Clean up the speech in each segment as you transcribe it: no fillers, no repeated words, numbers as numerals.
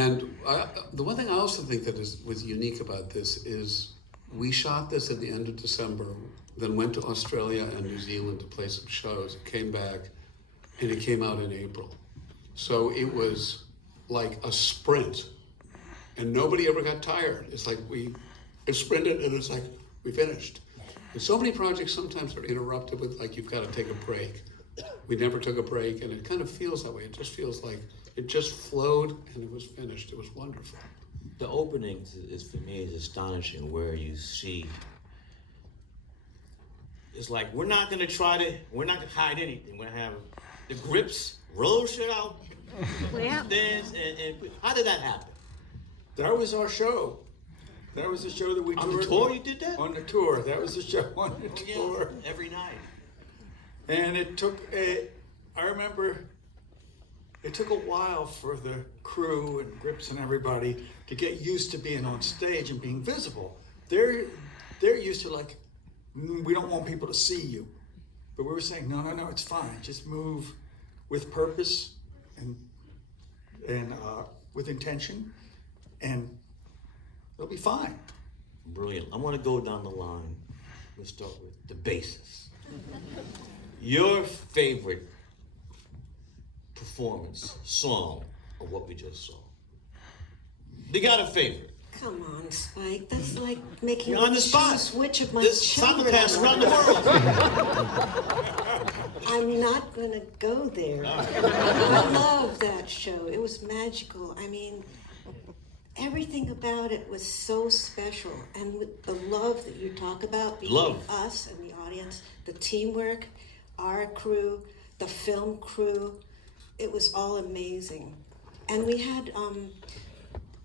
And the one thing I also think that was unique about this is we shot this at the end of December, then went to Australia and New Zealand to play some shows, came back, and it came out in April. So it was like a sprint, and nobody ever got tired. It's like we sprinted, and it's like we finished. And so many projects sometimes are interrupted with like you've got to take a break. We never took a break, and it kind of feels that way. It just feels like it just flowed and it was finished. It was wonderful. The opening is for me is astonishing, where you see it's like we're not gonna hide anything. We're gonna have the grips, roll shit out, dance, and how did that happen? That was our show. That was the show that we toured. On the tour you did that? On the tour. That was the show on the tour. Yeah, every night. And it took I remember it took a while for the crew and Grips and everybody to get used to being on stage and being visible. They're used to like, we don't want people to see you. But we were saying, no, it's fine. Just move with purpose and with intention, and it'll be fine. Brilliant. I want to go down the line. We'll start with the basis. Your favorite performance, song of what we just saw. You got a favorite? Come on, Spike. That's like making You're on the spot. choose which of my This children. simulcast around the world. I'm not going to go there. I love that show. It was magical. I mean, everything about it was so special. And with the love that you talk about between us and the audience, the teamwork, our crew, the film crew, it was all amazing. And we had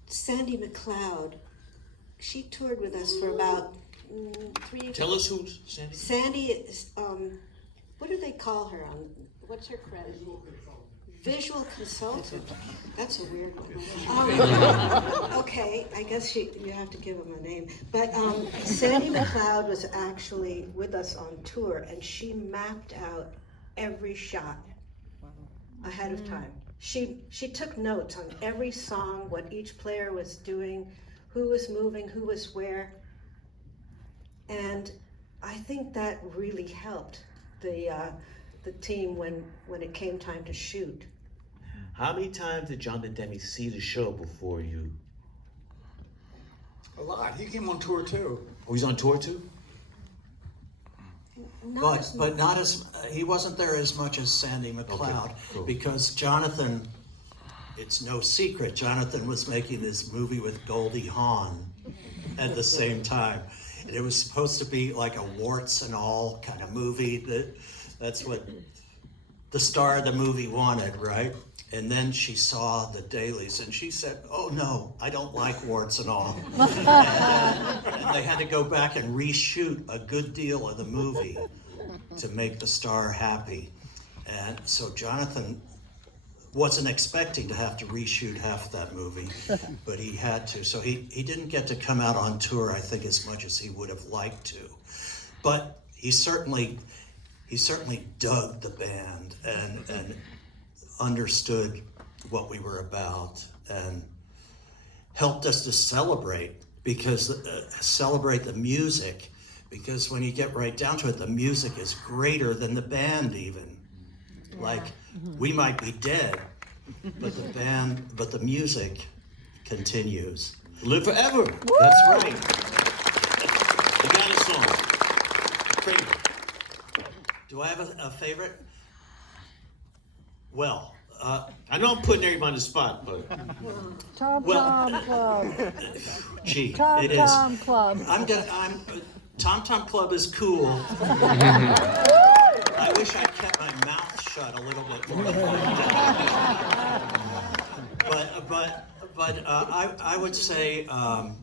Sandy McLeod. She toured with us for about 3 Tell us who's Sandy. Sandy is, what do they call her? What's her credit? Visual consultant. That's a weird one. Okay, I guess you have to give them a name. But Sandy McLeod was actually with us on tour, and she mapped out every shot ahead of time. She took notes on every song, what each player was doing, who was moving, who was where. And I think that really helped the team when it came time to shoot. How many times did Jonathan Demme see the show before you? A lot. He came on tour too. Oh, he's on tour too? But not as he wasn't there as much as Sandy McLeod, cool. Because Jonathan, it's no secret, Jonathan was making this movie with Goldie Hawn at the same time. And it was supposed to be like a warts and all kind of movie. That's what the star of the movie wanted, right? And then she saw the dailies and she said, oh no, I don't like warts and all. And they had to go back and reshoot a good deal of the movie to make the star happy. And so Jonathan wasn't expecting to have to reshoot half that movie, but he had to. So he didn't get to come out on tour, I think, as much as he would have liked to. But he certainly dug the band and understood what we were about and helped us to celebrate the music, because when you get right down to it, the music is greater than the band even. Like, we might be dead, but the music continues. Live forever. Woo! That's right. You got a song. A favorite. Do I have a favorite? Well, I know I'm putting everybody on the spot, but Tom Club. Gee, Tom it is. Tom Club. Tom Tom Club is cool. I wish I kept my mouth shut a little bit more. But I would say I'm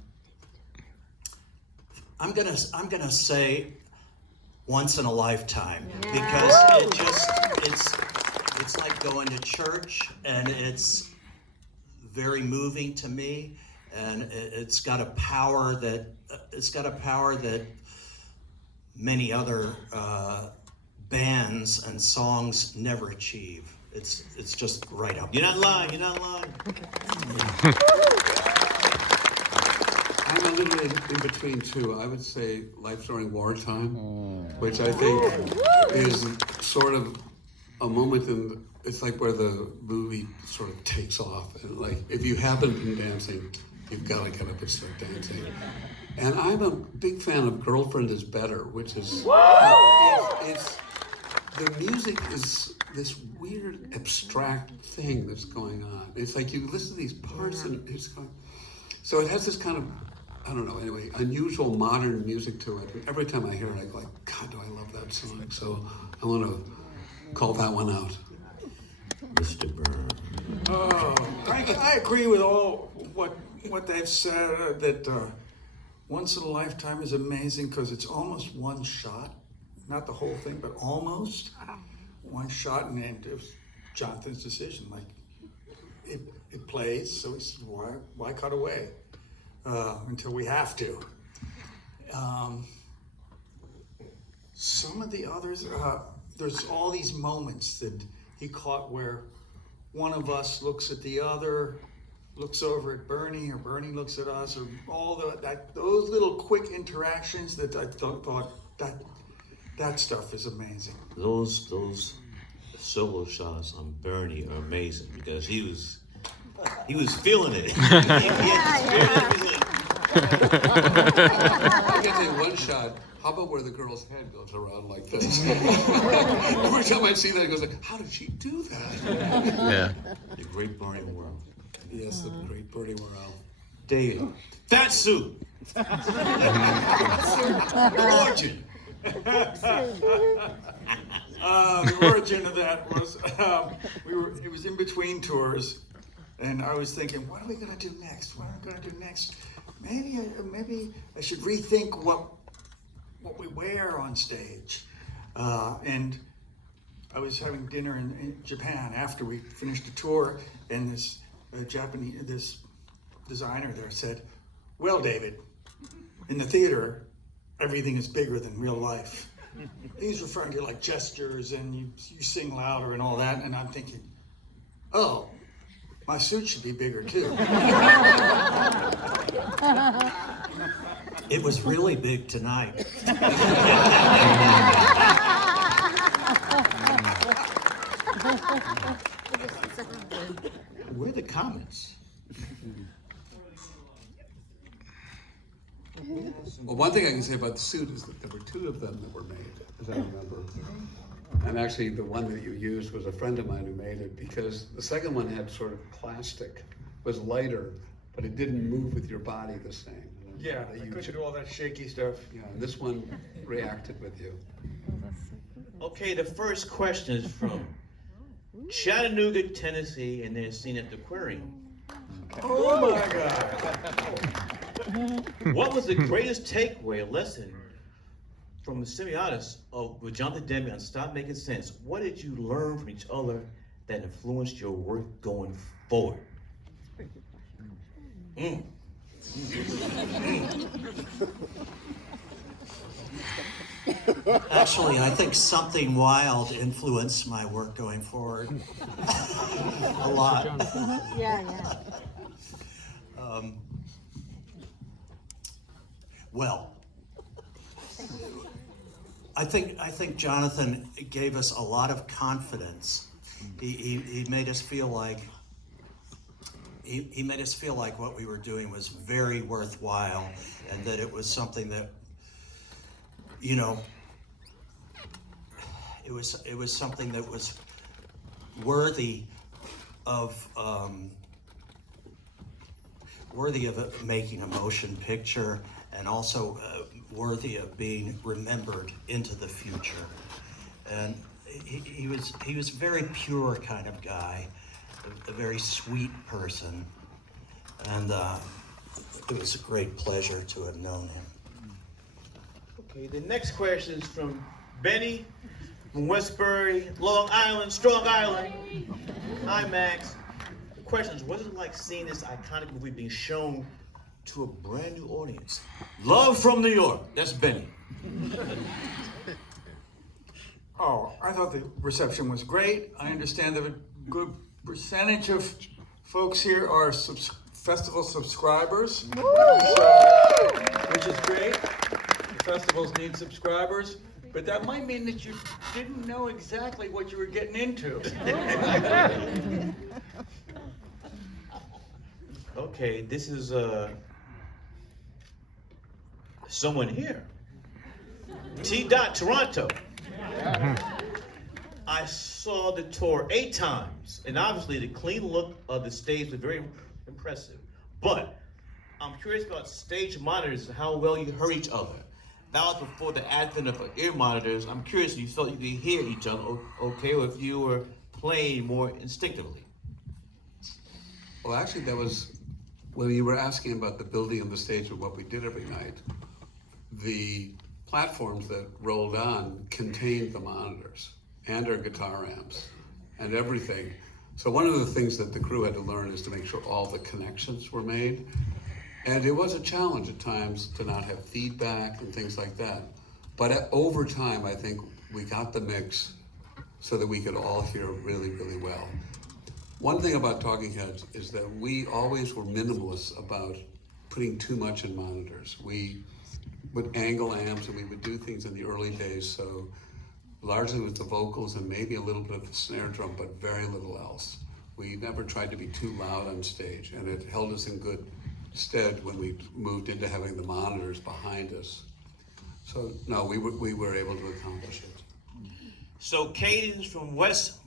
gonna say Once in a Lifetime, because it's like going to church, and it's very moving to me, and it's got a power that many other bands and songs never achieve. it's just right up. You're not lying. You're not lying. I'm a little in between two. I would say Life During Wartime, which I think is sort of a moment in, it's like where the movie sort of takes off. And like, if you haven't been dancing, you've got to get up and start dancing. And I'm a big fan of Girlfriend is Better, which is, it's the music is this weird abstract thing that's going on. It's like you listen to these parts and it's going, so it has this kind of, I don't know, anyway, unusual modern music to it. Every time I hear it, I go like, God, do I love that song. So I want to call that one out. Mr. Byrne. Oh, I agree with all what they've said, that Once in a Lifetime is amazing because it's almost one shot. Not the whole thing, but almost one shot, and it was Jonathan's decision. Like, it plays, so he said, why cut away until we have to? Some of the others, there's all these moments that he caught where one of us looks at the other, looks over at Bernie, or Bernie looks at us, or all those little quick interactions that I thought that stuff is amazing. Those solo shots on Bernie are amazing because he was feeling it. I can say one shot. How about where the girl's head goes around like this? Every time I see that, it goes like, how did she do that? Yeah. The great Bernie Worrell. Yes, the great Bernie Worrell. Dave. Fat suit. Origin. The origin of that was it was in between tours, and I was thinking, what are we gonna do next? What are we gonna do next? Maybe I should rethink what we wear on stage. And I was having dinner in Japan after we finished the tour, and this designer there said, "Well, David, in the theater, everything is bigger than real life." He's referring to like gestures and you sing louder and all that, and I'm thinking, oh, my suit should be bigger too. It was really big tonight. Where are the comments? Well, one thing I can say about the suit is that there were two of them that were made, as I remember. And actually, the one that you used was a friend of mine who made it, because the second one had sort of plastic, was lighter, but it didn't move with your body the same. Yeah, I couldn't do all that shaky stuff. Yeah, and this one reacted with you. Okay, the first question is from Chattanooga, Tennessee, and they're seen at the aquarium. Oh my God. What was the greatest takeaway or lesson from the semiotics with Jonathan Demme on Stop Making Sense? What did you learn from each other that influenced your work going forward? Actually, I think Something Wild influenced my work going forward a lot. Yeah. Well, I think Jonathan gave us a lot of confidence. He made us feel like he made us feel like what we were doing was very worthwhile, and that it was something that, you know, it was something that was worthy of making a motion picture, and also worthy of being remembered into the future. And he was a very pure kind of guy, a very sweet person, and it was a great pleasure to have known him. Okay, the next question is from Benny from Westbury, Long Island, Strong Island. Hi, Max. The question is, what is it like seeing this iconic movie being shown to a brand new audience? Love from New York. That's Benny. Oh, I thought the reception was great. I understand that a good percentage of folks here are festival subscribers, which is great. The festivals need subscribers, but that might mean that you didn't know exactly what you were getting into. Okay, this is someone here. T. Dot Toronto. I saw the tour 8 times, and obviously the clean look of the stage was very impressive. But I'm curious about stage monitors and how well you heard each other. That was before the advent of ear monitors. I'm curious if you felt you could hear each other okay, or if you were playing more instinctively. Well, actually, that was, when you were asking about the building and the stage and what we did every night, the platforms that rolled on contained the monitors and our guitar amps and everything. So one of the things that the crew had to learn is to make sure all the connections were made. And it was a challenge at times to not have feedback and things like that. But over time, I think we got the mix so that we could all hear really, really well. One thing about Talking Heads is that we always were minimalists about putting too much in monitors. We would angle amps and we would do things in the early days, so largely with the vocals and maybe a little bit of the snare drum, but very little else. We never tried to be too loud on stage, and it held us in good stead when we moved into having the monitors behind us. So no, we were able to accomplish it. So Cadence from West